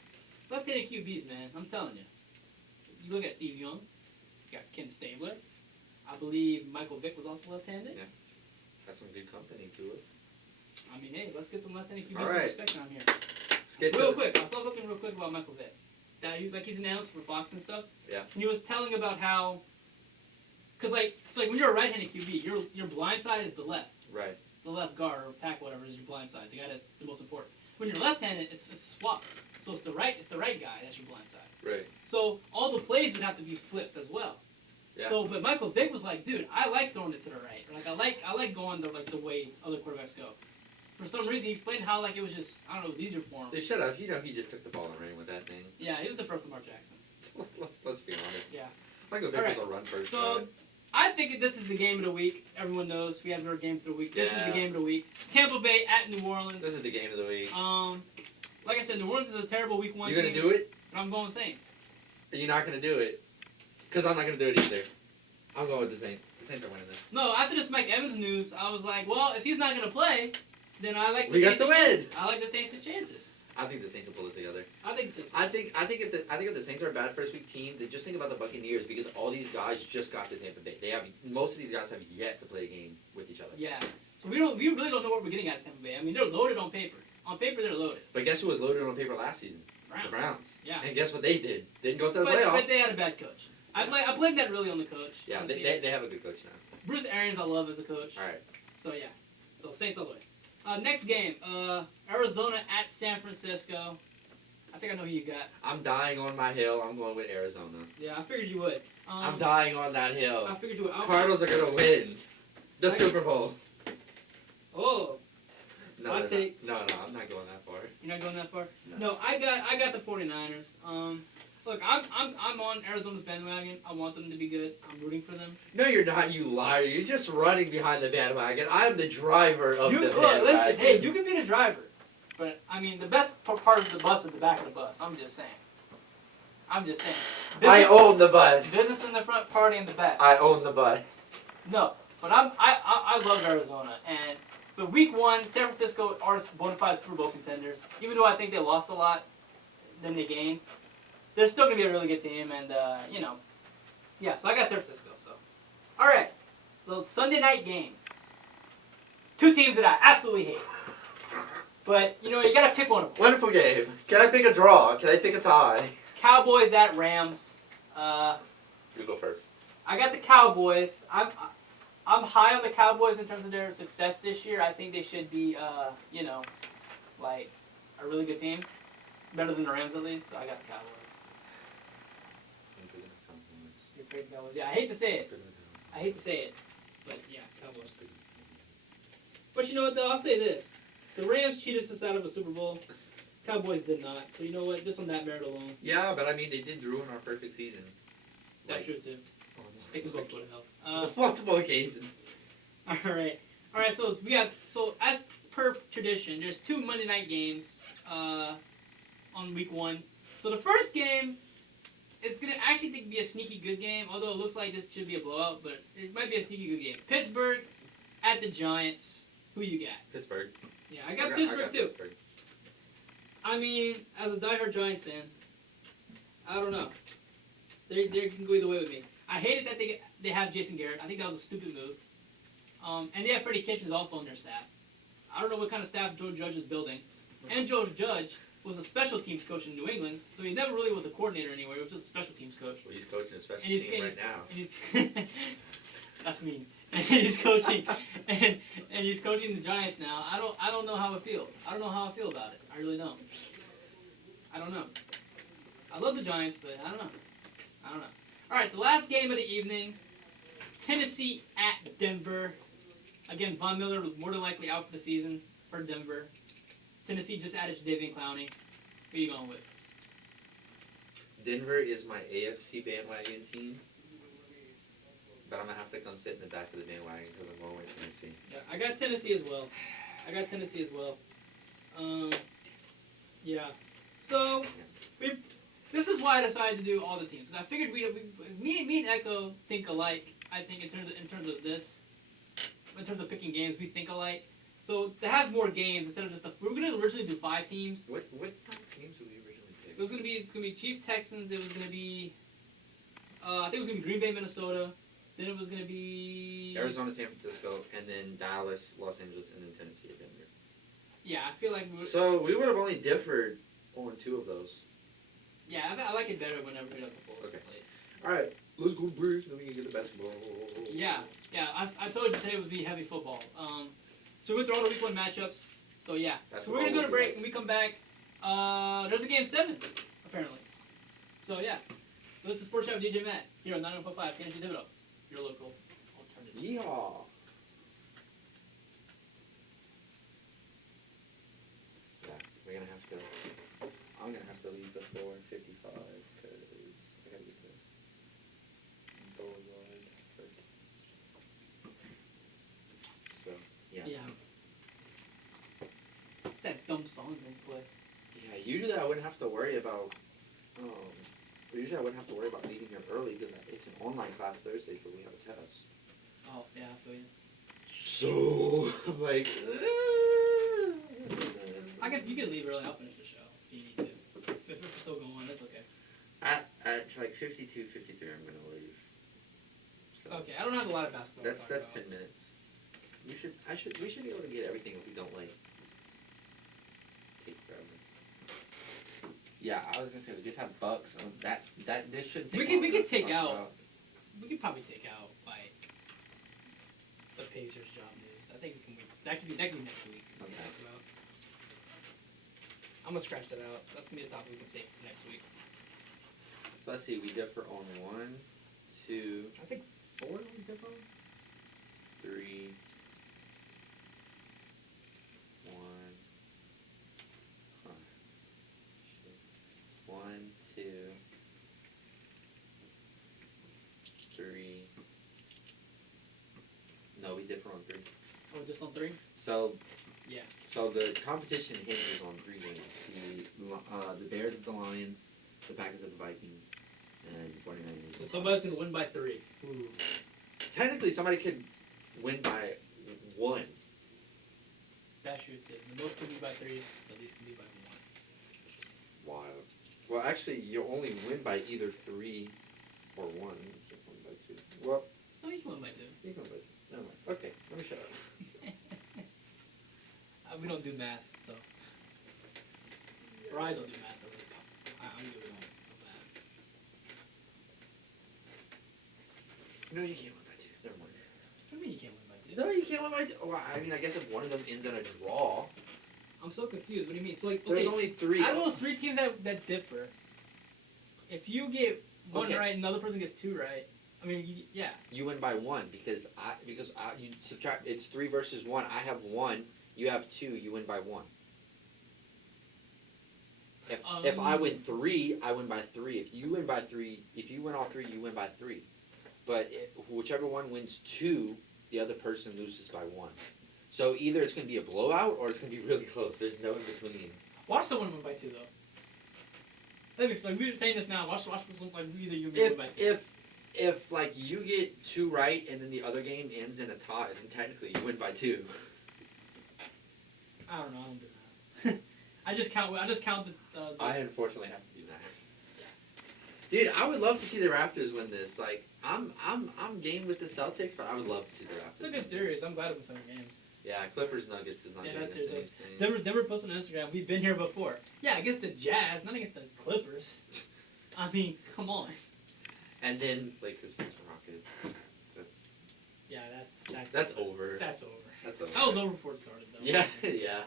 Left-handed QBs, man. I'm telling you. You look at Steve Young. You got Ken Stabler. I believe Michael Vick was also left-handed. Yeah. That's some good company to it. I mean, hey, let's get some left-handed QBs All some right. respect around here. Let's get Real to quick, I saw something real quick about Michael Vick. That he's announced for Fox and stuff. Yeah. And he was telling about how, cause so when you're a right-handed QB, your blind side is the left. Right. The left guard or tackle, whatever, is your blind side. The guy that's the most important. When you're left-handed, it's swapped. So it's the right guy that's your blind side. Right. So all the plays would have to be flipped as well. Yeah. So, but Michael Vick was like, dude, I like throwing it to the right. Like I like going the way other quarterbacks go. For some reason, he explained how it was just it was easier for him. They should have. You know, he just took the ball and ran with that thing. Yeah, he was the first Lamar Jackson. Let's be honest. Yeah. Michael Vick was a run first guy. So I think this is the game of the week. Everyone knows we have our games of the week. This is the game of the week. Tampa Bay at New Orleans. This is the game of the week. Like I said, New Orleans is a terrible week 1 You gonna team, do it? but I'm going Saints. You're not gonna do it. Cause I'm not gonna do it either. I'm going with the Saints. The Saints are winning this. No, after this Mike Evans news, I was like, well, if he's not gonna play, then I like the We got Saints' the win. chances. I like the Saints' chances. I think the Saints will pull it together. I think so. I think if the Saints are a bad first week team, then just think about the Buccaneers because all these guys just got to Tampa Bay. Most of these guys have yet to play a game with each other. Yeah. So we really don't know what we're getting out of Tampa Bay. I mean, they're loaded on paper. On paper, they're loaded. But guess who was loaded on paper last season? Browns. The Browns. Yeah. And guess what they did? Didn't go to the But playoffs. they had a bad coach. I blame that really on the coach. Yeah, Honestly. they have a good coach now. Bruce Arians, I love as a coach. All right. So yeah. So Saints all the way. Next game, Arizona at San Francisco. I think I know who you got. I'm dying on my hill. I'm going with Arizona. Yeah, I figured you would. I'm dying on that hill. I figured you would. Cardinals are gonna win the Super Bowl. Oh, No, my they're take. not. No, I'm not going that far. You're not going that far. No. No, I got the 49ers. Look, I'm on Arizona's bandwagon. I want them to be good. I'm rooting for them. No, you're not, you liar. You're just running behind the bandwagon. I'm the driver of the bandwagon. Listen, hey, you can be the driver, but I mean the best part of the bus is the back of the bus. I'm just saying. I own the bus. Business in the front, party in the back. I own the bus. No, but I love Arizona, and but week 1, San Francisco are bona fide Super Bowl contenders. Even though I think they lost a lot, then they gained. They're still gonna be a really good team, and yeah. So I got San Francisco. So, all right, little Sunday night game. 2 teams that I absolutely hate, but you gotta pick one of them. Wonderful game. Can I pick a draw? Can I pick a tie? Cowboys at Rams. You go first. I got the Cowboys. I'm high on the Cowboys in terms of their success this year. I think they should be, like a really good team, better than the Rams at least. So I got the Cowboys. You're picking Cowboys. Yeah, I hate to say it, but yeah, Cowboys. But you know what though? I'll say this: the Rams cheated us out of a Super Bowl. Cowboys did not. So you know what? Just on that merit alone. Yeah, but I mean, they did ruin our perfect season. That's true too. They can both go to hell. Multiple occasions. All right. So as per tradition, there's 2 Monday night games on week 1. So the first game is gonna actually be a sneaky good game, although it looks like this should be a blowout, but it might be a sneaky good game. Pittsburgh at the Giants. Who you got? Pittsburgh. Yeah, I got Pittsburgh too. Pittsburgh. I mean, as a diehard Giants fan, I don't know. They can go either way with me. I hated that they have Jason Garrett. I think that was a stupid move. And they have Freddie Kitchens also on their staff. I don't know what kind of staff Joe Judge is building. And Joe Judge was a special teams coach in New England, so he never really was a coordinator anywhere. He was just a special teams coach. Well, he's coaching a special And he's- team and right now. And he's that's mean. And he's coaching, and he's coaching the Giants now. I don't know how I feel. I don't know how I feel about it. I really don't. I don't know. I love the Giants, but I don't know. I don't know. All right, the last game of the evening, Tennessee at Denver. Again, Von Miller was more than likely out for the season for Denver. Tennessee just added Jadeveon Clowney. Who are you going with? Denver is my AFC bandwagon team, but I'm gonna have to come sit in the back of the bandwagon because I'm going with Tennessee. Yeah, I got Tennessee as well. Yeah. So, this is why I decided to do all the teams. I figured me and Echo think alike. I think in terms of this, in terms of picking games, we think alike. So to have more games instead of just we're gonna originally do 5 teams. What 5 teams did we originally pick? It's gonna be Chiefs Texans. It was gonna be I think it was gonna be Green Bay Minnesota. Then it was gonna be Arizona, San Francisco, and then Dallas, Los Angeles, and then Tennessee and Denver. Yeah, I feel like So we would have only differed on 2 of those. Yeah, I like it better whenever we do the full Okay. slate. All right, let's go Bruce. Then we can get the basketball. Yeah. I told you today would be heavy football. So we're going to throw all the week 1 matchups. So yeah. That's So we're going to go to what break. like. When we come back, there's a game 7, apparently. So yeah. So this is Sportschat with DJ Matt here on 91.5 KNICKS Dividend, your local alternative. Yeehaw. Yeah, we're gonna have to. I'm gonna have to leave before 55 because I gotta get to DOLAN first. So yeah. That dumb song they play. Yeah. Usually I wouldn't have to worry about. Usually I wouldn't have to worry about leaving here early because it's an online class Thursday, but we have a test. Oh yeah, I feel you. So I'm like. You can leave early. I'll finish the show if you need to. If it's still going, that's okay. At like 52, 53, I'm gonna leave. So Okay, I don't have a lot of basketball. to That's talk about. 10 minutes. We should be able to get everything if we don't like take forever. Yeah, I was gonna say we just have Bucks on that this shouldn't take. We long could to take talk out. about. We could probably take out like the Pacers job news. I think we can. That could be next week. Okay. Talk about. I'm gonna scratch that out. That's gonna be the topic we can save for next week. So let's see. We differ on 1, 2, I think 4 we differ on. 3, 1. Huh. Shit. 1, 2, 3. No, we differ on 3. Oh, just on 3? So. Yeah. So the competition hinges on 3 games: the Bears at the Lions, the Packers at the Vikings, and the 49ers. So somebody's gonna win by 3. Ooh. Technically, somebody could win by 1. That's true too. The most can be by 3. The least can be by 1. Wild. Well, actually, you only win by either 3 or 1. You can't win by 2. Well, No, you can win by 2. you can win by 2. Never mind. Okay, let me shut up. We don't do math, so. Or I don't do math, at least. I'm good with math. No, you can't win by 2. Never mind. What do you mean you can't win by 2? No, you can't win by 2. Well, I mean, I guess if one of them ends in a draw, I'm so confused. What do you mean? So like, there's okay, only 3. out of those 3 teams that differ, if you get 1 Okay. right and another person gets 2 right, I mean, yeah. You win by 1 because you subtract. It's 3 versus 1. I have 1. You have 2. You win by 1. If I win 3, I win by 3. If you win by 3, if you win all 3, you win by 3. But whichever one wins 2, the other person loses by 1. So either it's going to be a blowout or it's going to be really close. There's no in between. Watch someone win by 2 though. Like we were saying this now. Watch this look like either you win by 2. If like you get 2 right and then the other game ends in a tie, then technically you win by 2. I don't know. I don't do that. I just count the I unfortunately have to do that. Dude, I would love to see the Raptors win this. Like, I'm game with the Celtics, but I would love to see the Raptors. It's a good series. I'm glad it was 7 games. Yeah, Clippers Nuggets is not Yeah, getting us that's it. anything. Denver posted on Instagram, we've been here before. Yeah, against the Jazz, not against the Clippers. I mean, come on. And then Lakers Rockets. That's Yeah, that's over. That's over. That's over. That was over before it started, though. Yeah, yeah.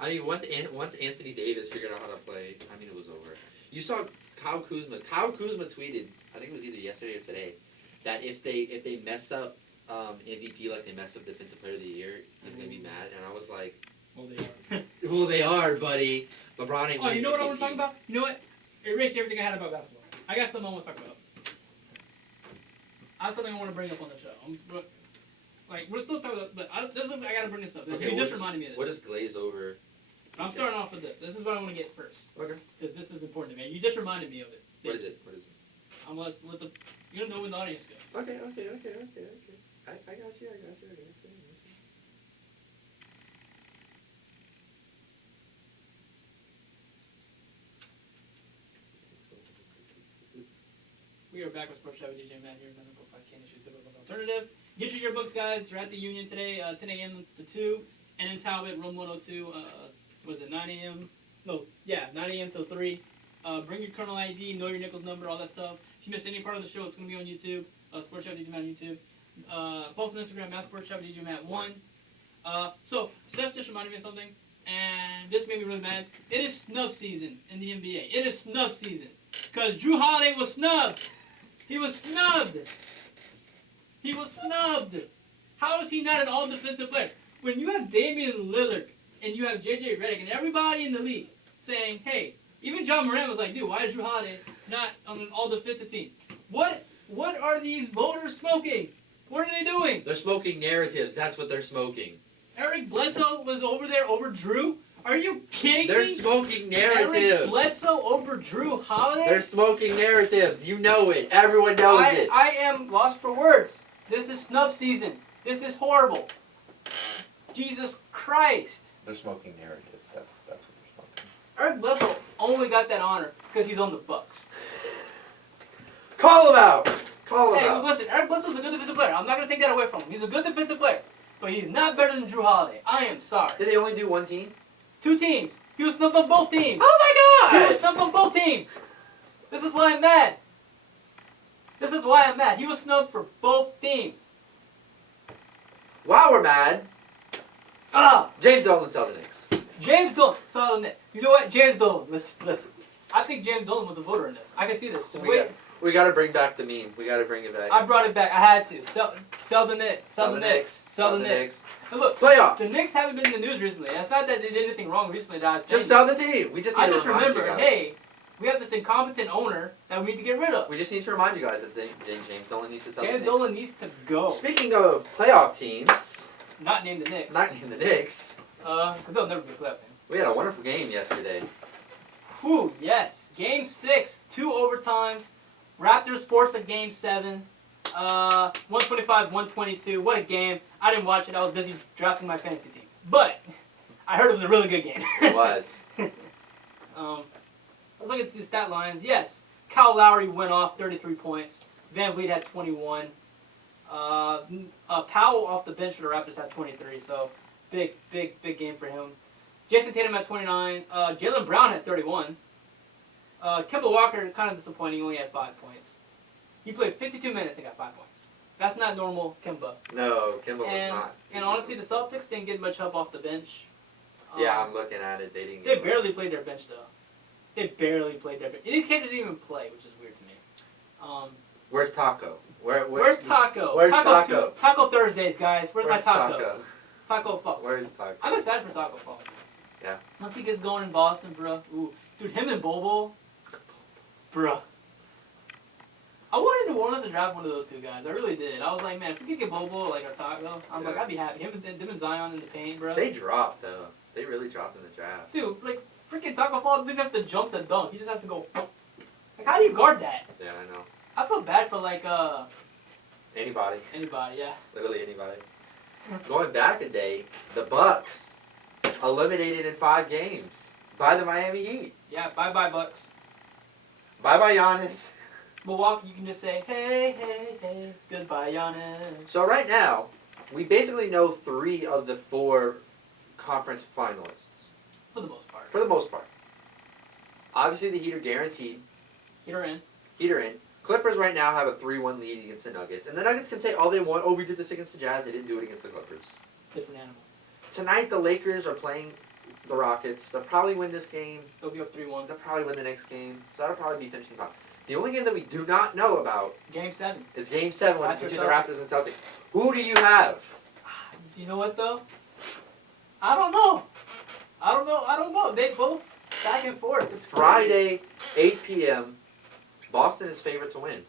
I mean, once Anthony Davis figured out how to play, I mean, it was over. You saw Kyle Kuzma. Kyle Kuzma tweeted, I think it was either yesterday or today, that if they mess up MVP like they mess up Defensive Player of the Year, he's gonna be mad. And I was like, Well, they are. well, they are, buddy. LeBron ain't. Oh, you know what I MVP. want to talk about? You know what? Erase everything I had about basketball. I got something I want to talk about. I have something I want to bring up on the show. We're still talking about, but I got to bring this up. Okay, You just reminded me of this. We'll just glaze over. I'm starting off with this. This is what I want to get first. Okay. Because this is important to me. You just reminded me of it. What is it? What is it? I'm let the you're gonna know when the audience goes. Okay. I got you. I got you. We are back with Sportschat with DJ Matt here in Medical 5 KNICKS Alternative. Get your yearbooks, guys. They're at the Union today, 10 a.m. to 2. And in Talbot, room 102, was it 9 a.m.? No, yeah, 9 a.m. till 3. Bring your Colonel ID, know your Nichols number, all that stuff. If you missed any part of the show, it's going to be on YouTube. Sportschat with DJ Matt on YouTube. Post on Instagram, Sportschat with DJ Matt 1. So, Seth just reminded me of something, and this made me really mad. It is snub season in the NBA. It is snub season. Because Jrue Holiday was snubbed. He was snubbed. He was snubbed. How is he not an all-defensive player? When you have Damian Lillard and you have J.J. Redick and everybody in the league saying, hey, even John Moran was like, dude, why is Jrue Holiday not on an all-defensive team? What are these voters smoking? What are they doing? They're smoking narratives. That's what they're smoking. Eric Bledsoe was over there over Jrue? Are you kidding They're me? smoking narratives. Eric Bledsoe over Jrue Holiday? They're smoking narratives. You know it. Everyone knows it. I am lost for words. This is snub season. This is horrible. Jesus Christ. They're smoking narratives. That's what they're smoking. Eric Bledsoe only got that honor because he's on the Bucks. Call him out. Call him Hey, out. listen, Eric Bledsoe's a good defensive player. I'm not going to take that away from him. He's a good defensive player. But he's not better than Jrue Holiday. I am sorry. Did they only do one team? 2 teams. He was snubbed on both teams. Oh my He was God! snubbed on both teams. This is why I'm mad. This is why I'm mad. He was snubbed for both teams. Wow, we're mad. James Dolan tell the Knicks. James Dolan. So, you know what? James Dolan. Listen. I think James Dolan was a voter in this. I can see this. Just wait. We got to bring back the meme. We got to bring it back. I brought it back. I had to. Sell the Knicks. Sell the Knicks. Sell the Knicks. And look, Playoffs. the Knicks haven't been in the news recently. It's not that they did anything wrong recently that I was saying. Just sell the team. We just need I to just remind you remembered, guys. hey, we have this incompetent owner that we need to get rid of. We just need to remind you guys that James Dolan needs to sell the James Knicks. Dolan needs to go. Speaking of playoff teams, Not named the Knicks. not in the Knicks, Because they'll never be a playoff team. we had a wonderful game yesterday. Whew, yes. Game 6, 2 overtimes. Raptors forced a Game 7. 125-122. What a game. I didn't watch it. I was busy drafting my fantasy team. But I heard it was a really good game. It was. I was looking at the stat lines. Yes, Kyle Lowry went off 33 points. Van Vliet had 21. Powell off the bench for the Raptors had 23. So big game for him. Jason Tatum had 29. Jaylen Brown had 31. Kemba Walker, kind of disappointing, only had 5 points. He played 52 minutes and got 5 points. That's not normal Kemba. No, Kimba was not. And honestly, the Celtics didn't get much help off the bench. Yeah, I'm looking at it. They didn't. They barely played their bench, though. They barely played their bench. These kids didn't even play, which is weird to me. Where's Taco? Where's Taco? Where's Taco? Taco Thursdays, guys. Where's my taco? Taco? Taco Fall. Where's Taco? I'm excited for Taco Fall. Yeah. Once he gets going in Boston, bro. Ooh. Dude, him and Bobo. Bruh. I wanted New Orleans to draft one of those two guys. I really did. I was like, man, if we could get Bobo like our Taco, I'm like, I'd be happy. Them and Zion in the paint, bro. They dropped, though. They really dropped in the draft. Dude, like, freaking Taco Fall doesn't even have to jump the dunk. He just has to go. Like, how do you guard that? Yeah, I know. I feel bad for, like, Anybody. anybody, yeah. Literally anybody. Going back a day, the Bucks eliminated in 5 games by the Miami Heat. Yeah, bye-bye, Bucks. Bye-bye, Giannis. Milwaukee, you can just say, hey, hey, hey, goodbye, Giannis. So right now, we basically know 3 of the 4 conference finalists. For the most part. For the most part. Obviously, the Heat are guaranteed. Heat are in. Heat are in. Clippers right now have a 3-1 lead against the Nuggets. And the Nuggets can say all they want. Oh, we did this against the Jazz. They didn't do it against the Clippers. Different animal. Tonight, the Lakers are playing the Rockets. They'll probably win this game. They'll be up 3-1. They'll probably win the next game. So that'll probably be finishing top. The only game that we do not know about Game 7 is Game 7 Raptors between the Raptors and Celtics. Who do you have? You know what, though? I don't know. I don't know. They both back and forth. It's Friday, 8 p.m. Boston is favorite to win.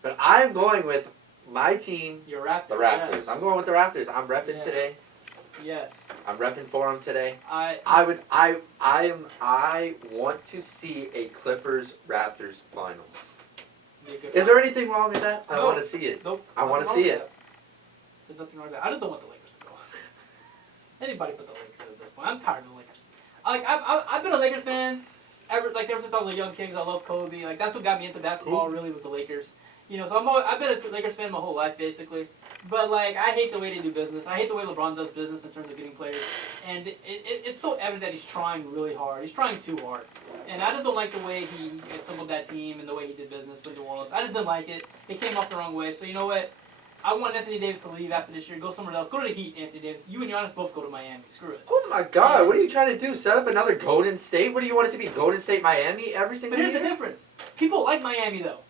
But I'm going with my team, Your Raptors. the Raptors. Yes. I'm going with the Raptors. I'm repping Yes. today. Yes. I'm repping for them today. I want to see a Clippers Raptors finals. be a good Is there anything wrong with that? I No. want to see it. Nope. I want to Nothing see wrong it. with that. There's nothing wrong with that. I just don't want the Lakers to go. Anybody but the Lakers at this point. I'm tired of the Lakers. I've been a Lakers fan ever since I was a young kid. 'Cause I love Kobe. Like that's what got me into basketball. Really was the Lakers. You know, so I've been a Lakers fan my whole life basically. But like I hate the way they do business. I hate the way LeBron does business in terms of getting players. And it's so evident that he's trying really hard. He's trying too hard. And I just don't like the way he assembled that team and the way he did business with New Orleans. I just didn't like it. It came off the wrong way. So you know what? I want Anthony Davis to leave after this year. Go somewhere else. Go to the Heat, Anthony Davis. You and Giannis both go to Miami. Screw it. Oh my God! What are you trying to do? Set up another Golden State? What do you want it to be? Golden State, Miami, every single But here's year? the difference. People like Miami though.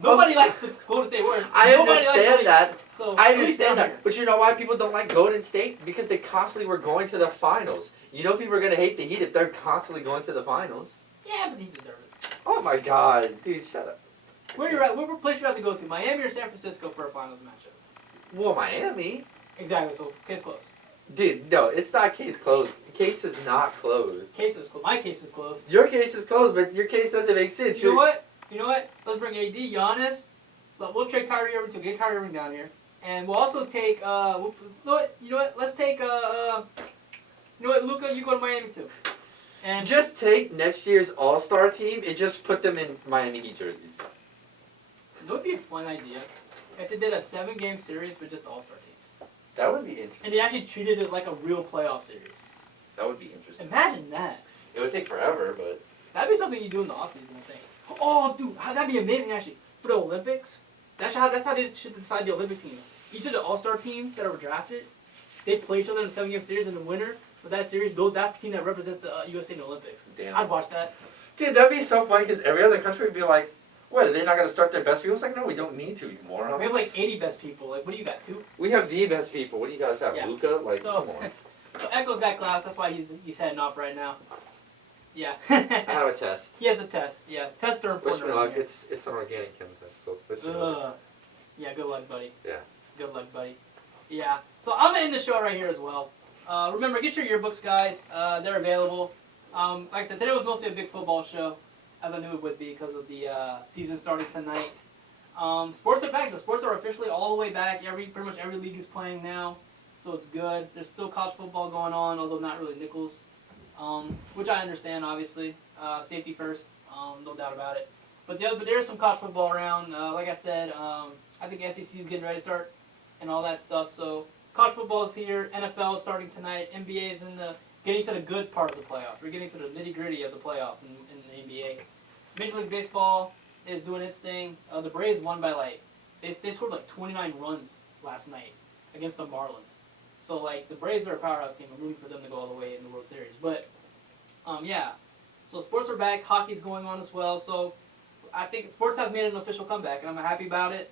Nobody likes the Golden State Warriors. I Nobody likes understand the that. Lakers. So, I at least down understand that. here. But you know why people don't like Golden State? Because they constantly were going to the finals. You know people are going to hate the Heat if they're constantly going to the finals. Yeah, but he deserves it. Oh my God. Dude, shut up. Where you're at? What place you have to go to? Miami or San Francisco for a finals matchup? Well, Miami. Exactly. So case closed. Dude, no, it's not case closed. Case is not closed. Case is closed. My case is closed. Your case is closed, but your case doesn't make sense. You know what? You know what? Let's bring AD, Giannis. We'll trade Kyrie Irving to get Kyrie Irving down here, and we'll also take. You know what? Let's take. You know what, Luka? You go to Miami too. And Just take next year's All-Star team and just put them in Miami Heat jerseys. that would be a fun idea if they did a 7-game series with just All-Star teams, That would be interesting. and they actually treated it like a real playoff series. That would be interesting. Imagine that. It would take forever, but... That'd be something you do in the offseason, I think. Oh, dude, that'd be amazing actually for the Olympics. That's how they should decide the Olympic teams. Each of the All-Star teams that are drafted, they play each other in a 7-game series, and the winner of that series, that's the team that represents the USA in the Olympics. Damn. I'd watch that. Dude, that'd be so funny because every other country would be like, what, are they not going to start their best people? It's like, no, we don't need to, you morons. We have like 80 best people. Like, what do you got, 2? We have the best people. What do you guys have, Yeah. Luka? Like, So, come on. so Echo's got class. That's why he's heading off right now. Yeah. I have a test. He has a test. Yes, tests are Wish important. me around luck. here. It's an organic chem test, so wish me luck. Ugh. Yeah, good luck, buddy. Yeah. Good luck, buddy. Yeah. So I'm gonna end the show right here as well. Remember, get your yearbooks, guys. They're available. Like I said, today was mostly a big football show, as I knew it would be because of the season starting tonight. Sports are back. The sports are officially all the way back. Pretty much every league is playing now, so it's good. There's still college football going on, although not really nickels, which I understand, obviously. Safety first, no doubt about it. But there's some college football around. Like I said, I think SEC is getting ready to start and all that stuff. So college football is here. NFL is starting tonight. NBA is getting to the good part of the playoffs. We're getting to the nitty gritty of the playoffs in the NBA. Major League Baseball is doing its thing. The Braves won by they scored 29 runs last night against the Marlins. So the Braves are a powerhouse team. I'm rooting for them to go all the way in the World Series. But yeah, so sports are back. Hockey's going on as well. So I think sports have made an official comeback, and I'm happy about it.